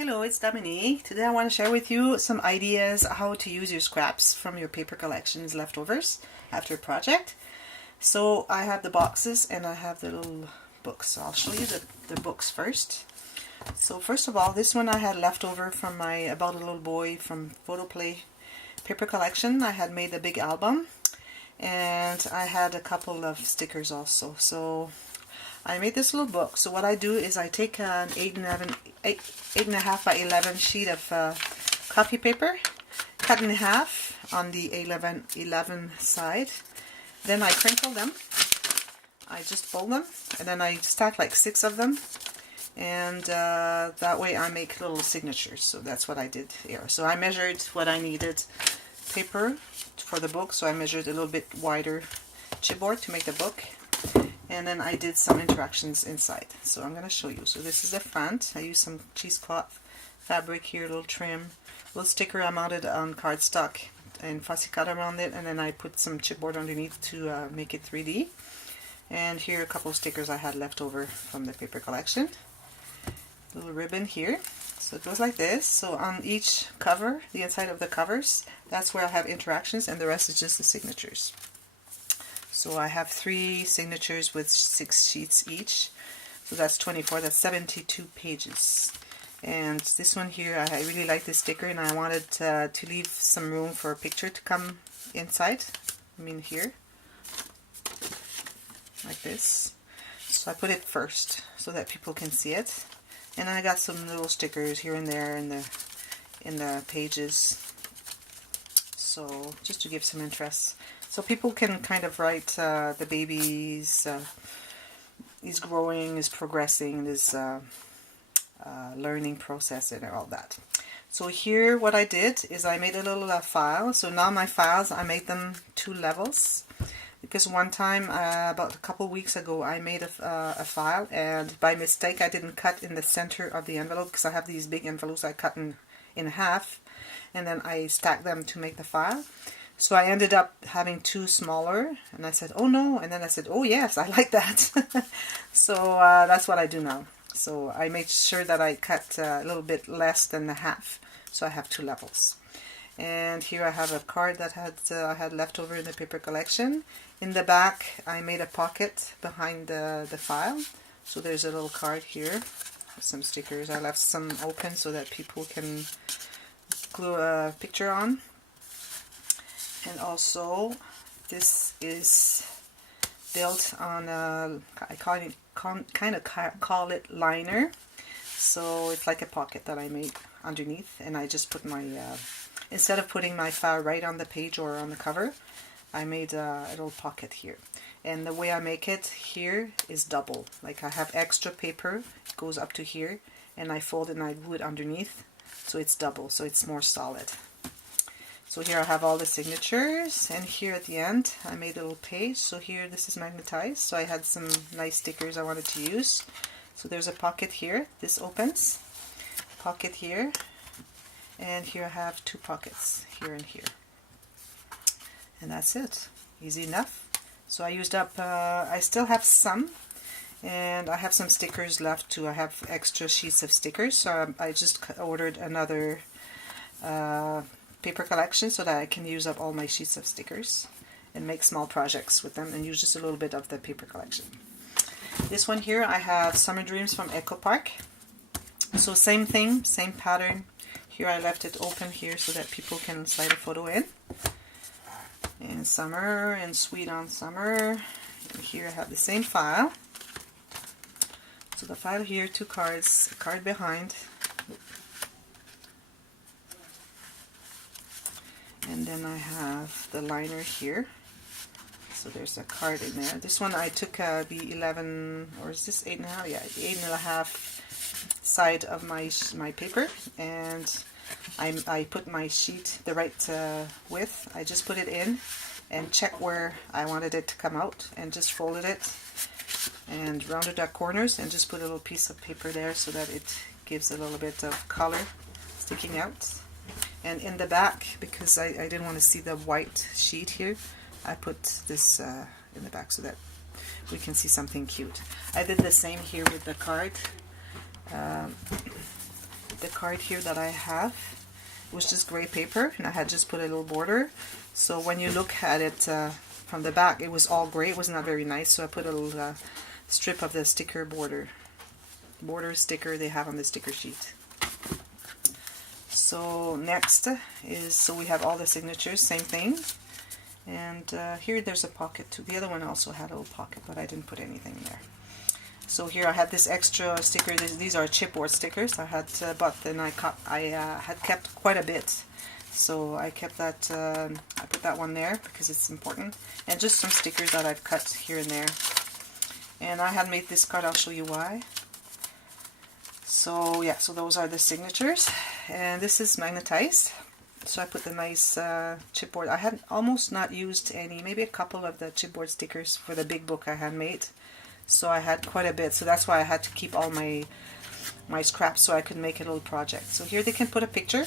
Hello, it's Dominique. Today I want to share with you some ideas how to use your scraps from your paper collections leftovers after a project. So I have the boxes and I have the little books. So I'll show you the books first. So first of all, this one I had leftover from my About a Little Boy from Photo Play paper collection. I had made a big album and I had a couple of stickers also. So I made this little book. So what I do is I take an 8.5 by 11 sheet of copy paper, cut in half on the 11 side. Then I crinkle them. I just fold them, and then I stack like 6 of them, and that way I make little signatures. So that's what I did here. So I measured what I needed paper for the book. So I measured a little bit wider chipboard to make the book. And then I did some interactions inside. So I'm going to show you. So this is the front. I used some cheesecloth fabric here, a little trim, little sticker I mounted on cardstock and fussy cut around it, and then I put some chipboard underneath to make it 3D. And here are a couple of stickers I had left over from the paper collection. Little ribbon here. So it goes like this. So on each cover, the inside of the covers, that's where I have interactions, and the rest is just the signatures. So I have 3 signatures with 6 sheets each. So that's 24, that's 72 pages. And this one here, I really like this sticker, and I wanted to leave some room for a picture to come inside. I mean here, like this. So I put it first so that people can see it. And I got some little stickers here and there in the pages. So just to give some interest. So people can kind of write the baby's is growing, is progressing, is learning process and all that. So here what I did is I made a little file. So now my files, I made them 2 levels. Because one time, about a couple weeks ago, I made a file, and by mistake I didn't cut in the center of the envelope, because I have these big envelopes I cut in half, and then I stacked them to make the file. So I ended up having 2 smaller, and I said, oh no, and then I said, oh yes, I like that. So that's what I do now. So I made sure that I cut a little bit less than the half, so I have 2 levels. And here I have a card that I had left over in the paper collection. In the back I made a pocket behind the file, so there's a little card here with some stickers. I left some open so that people can glue a picture on. And also, this is built on I kind of call it liner. So it's like a pocket that I made underneath, and I just put my, instead of putting my file right on the page or on the cover, I made a little pocket here. And the way I make it here is double. Like I have extra paper, it goes up to here, and I fold it and I glue it underneath, so it's double, so it's more solid. So here I have all the signatures, and here at the end I made a little page. So here this is magnetized, so I had some nice stickers I wanted to use. So there's a pocket here, this opens, pocket here, and here I have 2 pockets, here and here. And that's it, easy enough. So I used up, I still have some, and I have some stickers left too. I have extra sheets of stickers, so I just ordered another paper collection so that I can use up all my sheets of stickers and make small projects with them and use just a little bit of the paper collection. This one here, I have Summer Dreams from Echo Park. So same thing, same pattern. Here I left it open here so that people can slide a photo in. And summer and sweet on summer. And here I have the same file. So the file here, 2 cards, a card behind. And then I have the liner here. So there's a card in there. This one I took the 11, or is this 8.5? Yeah, the 8.5 side of my paper, and I put my sheet the right width. I just put it in and check where I wanted it to come out, and just folded it and rounded the corners and just put a little piece of paper there so that it gives a little bit of color sticking out. And in the back, because I didn't want to see the white sheet here, I put this in the back so that we can see something cute. I did the same here with the card. the card here that I have. It was just gray paper, and I had just put a little border. So when you look at it from the back, it was all gray. It was not very nice, so I put a little strip of the sticker border sticker they have on the sticker sheet. So next is, so we have all the signatures, same thing. And here there's a pocket too. The other one also had a little pocket, but I didn't put anything there. So here I had this extra sticker. These are chipboard stickers. I had bought, and I had kept quite a bit. So I kept that, I put that one there because it's important. And just some stickers that I've cut here and there. And I had made this card, I'll show you why. So yeah, so those are the signatures. And this is magnetized. So I put the nice chipboard. I had almost not used any, maybe a couple of the chipboard stickers for the big book I had made. So I had quite a bit. So that's why I had to keep all my scraps so I could make a little project. So here they can put a picture.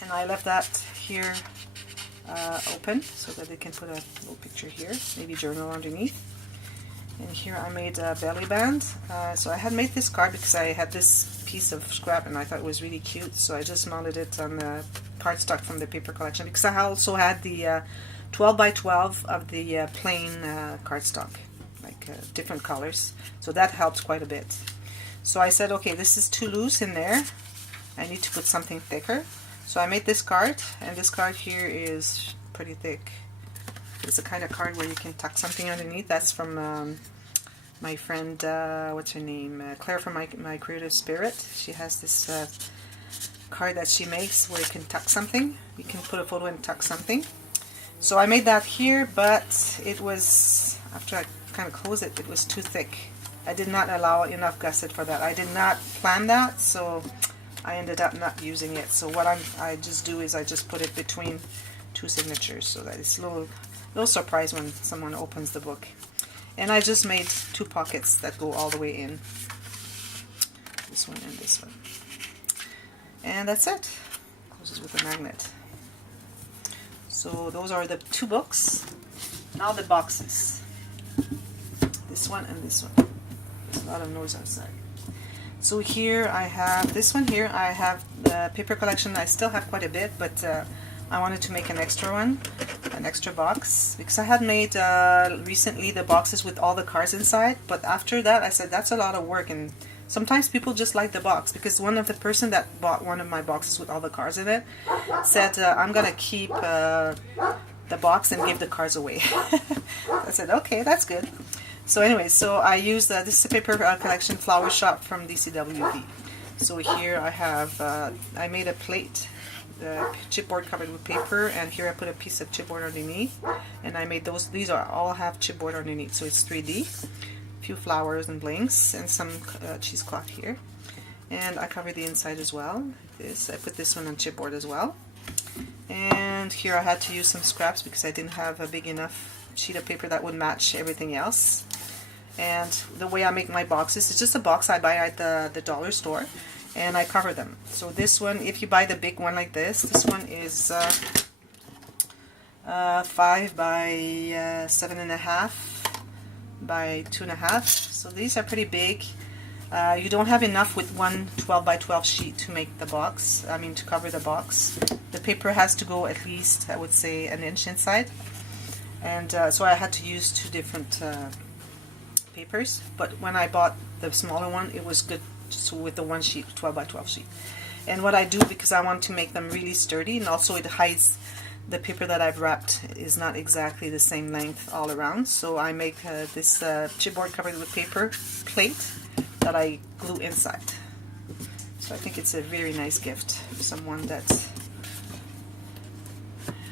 And I left that here open so that they can put a little picture here, maybe journal underneath. And here I made a belly band. So I had made this card because I had this piece of scrap and I thought it was really cute. So I just mounted it on the cardstock from the paper collection because I also had the 12 by 12 of the plain cardstock, like different colors. So that helped quite a bit. So I said, okay, this is too loose in there. I need to put something thicker. So I made this card, and this card here is pretty thick. It's the kind of card where you can tuck something underneath. That's from my friend, what's her name? Claire from my Creative Spirit. She has this card that she makes where you can tuck something. You can put a photo and tuck something. So I made that here, but it was, after I kind of closed it, it was too thick. I did not allow enough gusset for that. I did not plan that, so I ended up not using it. So what I just do is I just put it between two signatures so that it's a little surprise when someone opens the book. And I just made two pockets that go all the way in. This one and this one. And that's it. Closes with a magnet. So those are the two books. Now the boxes. This one and this one. There's a lot of noise outside. So here I have, this one here, I have the paper collection. I still have quite a bit, but I wanted to make an extra one, an extra box, because I had made recently the boxes with all the cards inside, but after that I said that's a lot of work, and sometimes people just like the box, because one of the person that bought one of my boxes with all the cards in it said, I'm going to keep the box and give the cards away. I said, okay, that's good. So anyway, so I used this is a paper collection flower shop from DCWD. So here I have, I made a plate, the chipboard covered with paper, and here I put a piece of chipboard underneath, and I made those, these are all have chipboard underneath, so it's 3D. A few flowers and blinks, and some cheesecloth here. And I covered the inside as well. I put this one on chipboard as well. And here I had to use some scraps because I didn't have a big enough sheet of paper that would match everything else. And the way I make my boxes, it's just a box I buy at the dollar store, and I cover them. So this one, if you buy the big one like this one is 5 by 7.5 by 2.5. So these are pretty big. You don't have enough with one 12 by 12 sheet to make the box, I mean to cover the box. The paper has to go at least, I would say, an inch inside. And so I had to use two different papers, but when I bought the smaller one, it was good just with the one sheet, 12 by 12 sheet. And what I do, because I want to make them really sturdy, and also it hides the paper that I've wrapped is not exactly the same length all around, so I make this chipboard covered with paper plate that I glue inside. So I think it's a very nice gift for someone that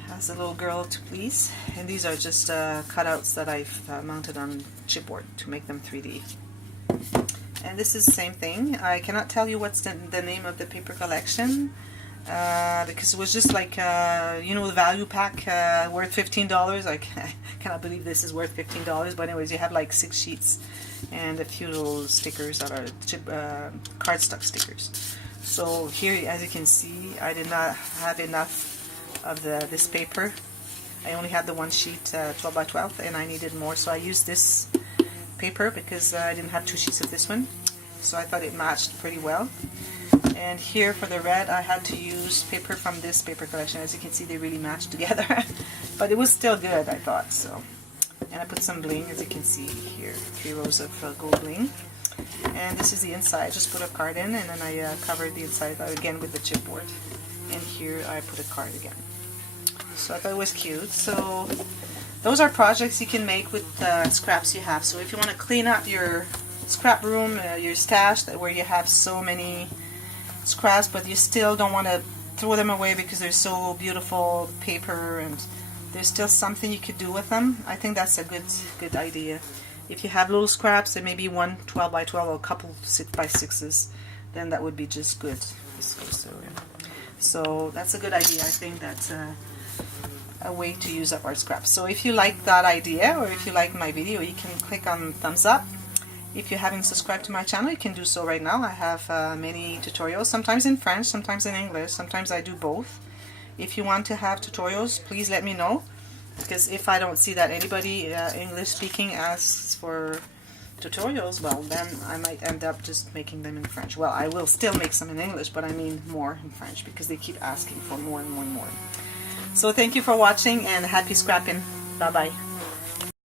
has a little girl to please. And these are just cutouts that I've mounted on chipboard to make them 3D. And this is the same thing. I cannot tell you what's the name of the paper collection because it was just like, you know, the value pack worth $15. I cannot believe this is worth $15, but anyways, you have like 6 sheets and a few little stickers that are cardstock stickers. So here, as you can see, I did not have enough of this paper. I only had the one sheet 12 by 12, and I needed more, so I used this paper because I didn't have 2 sheets of this one, so I thought it matched pretty well. And here for the red, I had to use paper from this paper collection. As you can see, they really match together. But it was still good, I thought. So, and I put some bling, as you can see here, 3 rows of gold bling. And this is the inside. Just put a card in, and then I covered the inside again with the chipboard. And here I put a card again. So I thought it was cute. So those are projects you can make with scraps you have. So if you want to clean up your scrap room, your stash, where you have so many scraps, but you still don't want to throw them away because they're so beautiful paper, and there's still something you could do with them, I think that's a good idea. If you have little scraps, and maybe one 12 by 12 or a couple 6 by 6s, then that would be just good. So that's a good idea. I think that's a way to use up our scraps. So if you like that idea, or if you like my video, you can click on thumbs up. If you haven't subscribed to my channel, you can do so right now. I have many tutorials, sometimes in French, sometimes in English, sometimes I do both. If you want to have tutorials, please let me know, because if I don't see that anybody English speaking asks for tutorials, well, then I might end up just making them in French. Well, I will still make some in English, but I mean more in French, because they keep asking for more and more and more. So thank you for watching, and happy scrapping. Bye bye.